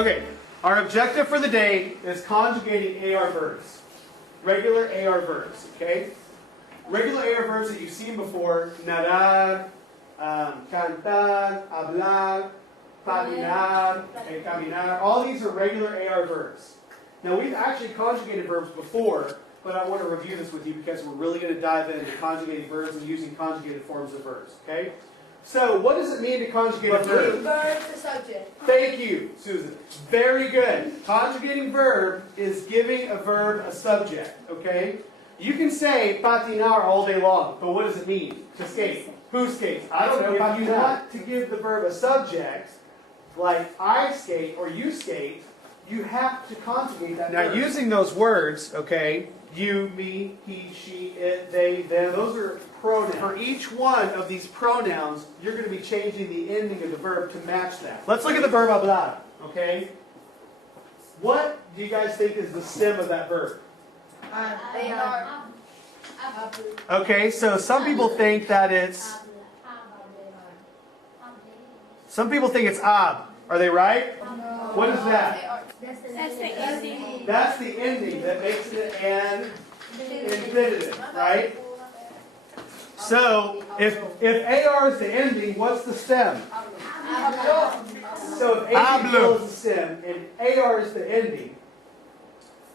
Okay, our objective for the day is conjugating AR verbs. Regular AR verbs, okay? Regular AR verbs that you've seen before, nadar, cantar, hablar, patinar, and caminar. All these are regular AR verbs. Now we've actually conjugated verbs before, but I want to review this with you because we're really going to dive into conjugating verbs and using conjugated forms of verbs, okay? So, what does it mean to conjugate a verb? Verb to subject. Thank you, Susan. Very good. Conjugating verb is giving a verb a subject, okay? You can say patinar all day long, but what does it mean? To skate. Who skates? I don't know. If you want to give the verb a subject, like I skate or you skate, you have to conjugate that verb. Now, using those words, okay, you, me, he, she, it, they, them, those are pronouns. For each one of these pronouns, you're going to be changing the ending of the verb to match that. Let's look at the verb hablar, okay? What do you guys think is the stem of that verb? AR. Okay, so some people think that it's ab. Are they right? What is that? That's the ending. That's the ending that makes it an infinitive, right? So, if AR is the ending, what's the stem? So if AR is the stem and AR is the ending,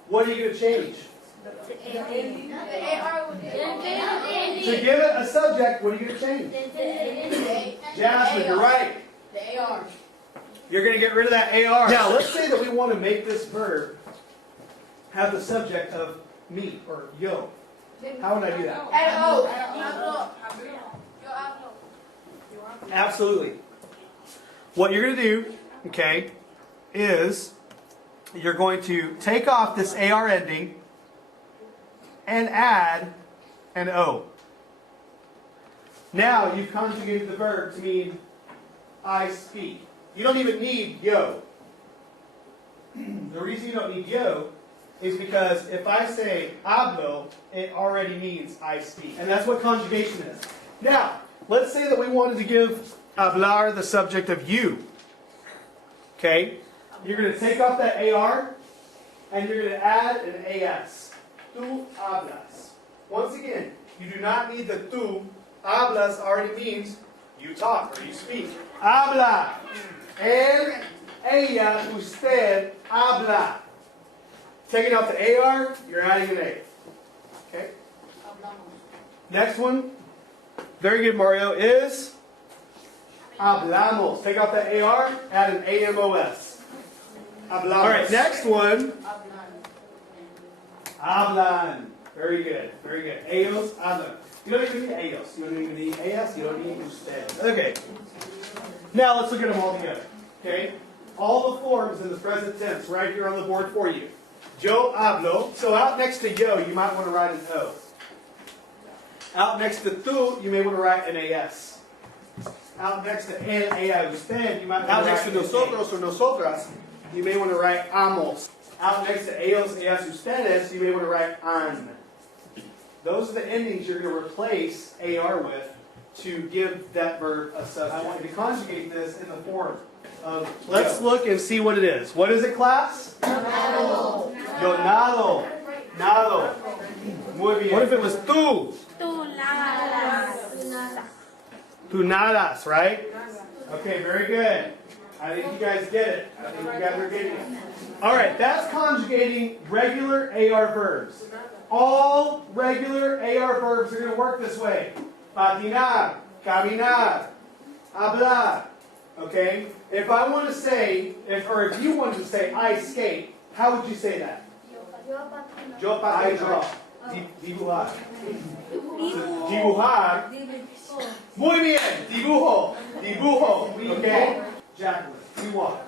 what are you going to change? The AR would be To give it a subject, what are you going to change? Jasmine, you're right. the AR. You're going to get rid of that AR. Now, let's say that we want to make this verb have the subject of me or yo. How would I do that? Absolutely. What you're going to do, okay, is you're going to take off this AR ending and add an O. Now you've conjugated the verb to mean I speak. You don't even need yo. The reason you don't need yo is because if I say hablo, it already means I speak. And that's what conjugation is. Now, let's say that we wanted to give hablar the subject of you. Okay? You're going to take off that AR and you're going to add an AS. Tu hablas. Once again, you do not need the tu. Hablas already means you talk or you speak. Habla. Él, ella, usted, habla. Taking out the AR, you're adding an A. Okay? Next one, very good, Mario, is hablamos. Take out that AR, add an AMOS. Hablamos. All right, next one. Hablan. Very good, very good. Ellos hablan. You don't even need ellos. You don't even need AS. You don't need usted. Okay. Now let's look at them all together. Okay? All the forms in the present tense right here on the board for you. Yo hablo. So out next to yo, you might want to write an O. Out next to tu, you may want to write an AS. Out next to él, ella, usted, you might want to write out next to nosotros or nosotras, you may want to write amos. Out next to ellos, ellas, ustedes, you may want to write an. Those are the endings you're going to replace AR with to give that verb a subject. I want you to conjugate this in the form of. Let's look and see what it is. What is it, class? Nado. Yo nado. Nado. Muy bien. What if it was tú? Tú nadas, right? Okay, very good. I think you guys get it. I think you guys are getting it. All right, that's conjugating regular AR verbs. All regular AR verbs are going to work this way. Patinar, caminar, hablar. Okay? If I want to say, if you wanted to say I skate, how would you say that? Yo patino. Dibujar. Dibujar. Muy bien. Dibujo. Dibujo. Okay? Jacqueline, we walk.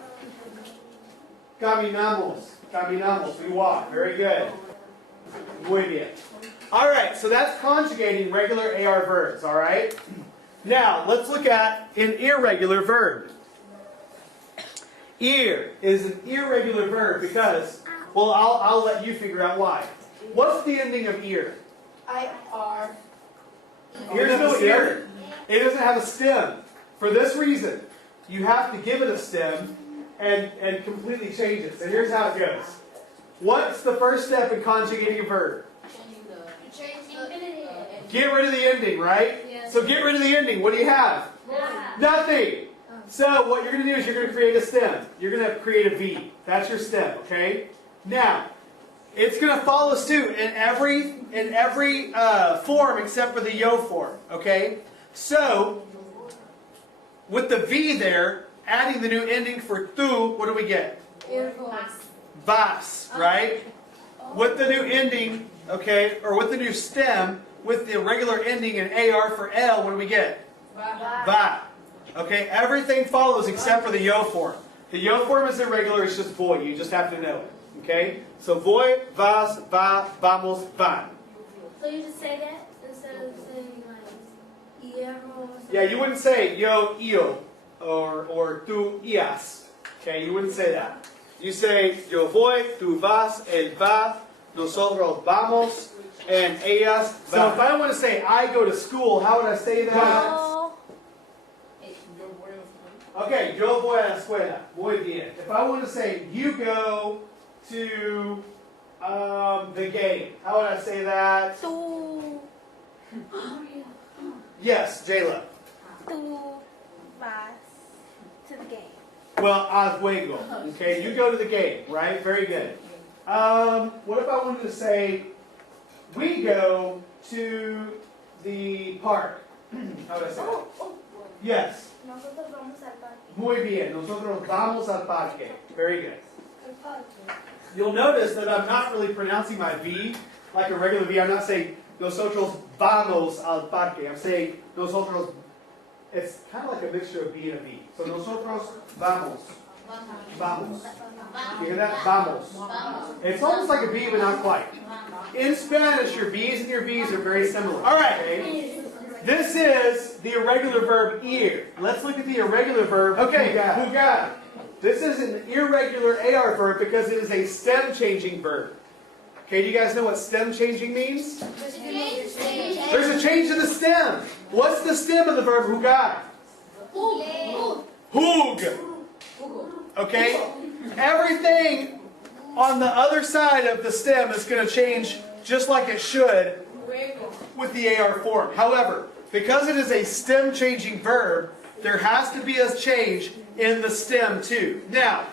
Caminamos. Caminamos. We walk. Very good. Muy bien. All right, so that's conjugating regular AR verbs, all right? Now, let's look at an irregular verb. Ir is an irregular verb because, well, I'll let you figure out why. What's the ending of ir? IR. Here's no ir. It doesn't have a stem. For this reason, you have to give it a stem and completely changes. And here's how it goes. What's the first step in conjugating a verb? Get rid of the ending, right? Yes. So get rid of the ending. What do you have? Nothing. So what you're going to do is you're going to create a stem. You're going to create a V. That's your stem, okay? Now, it's going to follow suit in every form except for the yo form, okay? So, with the V there, adding the new ending for tu, what do we get? Vas, right? With the new ending, okay, or with the new stem, with the regular ending in AR for L, what do we get? Va. Okay, everything follows except for the yo form. The yo form is irregular, it's just voy. You just have to know it. Okay? So voy, vas, va, vamos, van. So you just say that instead of saying like hierro. Yeah, you wouldn't say yo, io, or tu, ias. Okay, you wouldn't say that. You say yo voy, tu vas, él va, nosotros vamos, and ellas van. So if I want to say I go to school, how would I say that? Okay, yo voy a la escuela. Muy bien. If I want to say you go to the game, how would I say that? Tú, Yes, Jayla. tú vas to the game. Well, al juego. Okay, you go to the game, right? Very good. What if I wanted to say we go to the park? How would I say that? Yes. Nosotros vamos al parque. Muy bien. Nosotros vamos al parque. Very good. You'll notice that I'm not really pronouncing my V like a regular V. I'm not saying nosotros vamos al parque. I'm saying nosotros. It's kind of like a mixture of B and a V. So nosotros vamos. Vamos. You hear that? Vamos. It's almost like a B, but not quite. In Spanish, your B's and your V's are very similar. All right. Okay? This is the irregular verb ir. Let's look at the irregular verb. Okay, jugar. This is an irregular AR verb because it is a stem changing verb. Okay, do you guys know what stem changing means? There's a change in the stem. What's the stem of the verb jugar? Hug. Okay? Everything on the other side of the stem is going to change just like it should with the AR form. However, because it is a stem changing verb, there has to be a change in the stem too. Now,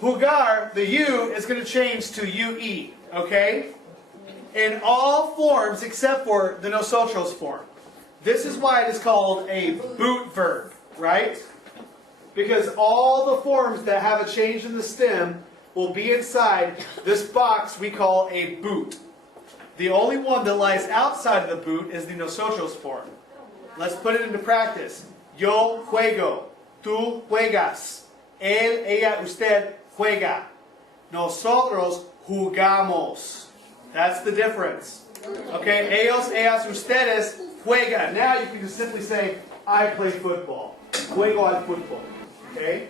jugar, the U, is going to change to UE. Okay? In all forms except for the nosotros form. This is why it is called a boot verb, right? Because all the forms that have a change in the stem will be inside this box we call a boot. The only one that lies outside of the boot is the nosotros form. Let's put it into practice. Yo juego. Tú juegas. Él, ella, usted juega. Nosotros jugamos. That's the difference. Okay, ellos, ellas, ustedes juegan. Now you can just simply say, I play football. Juego al fútbol. Okay?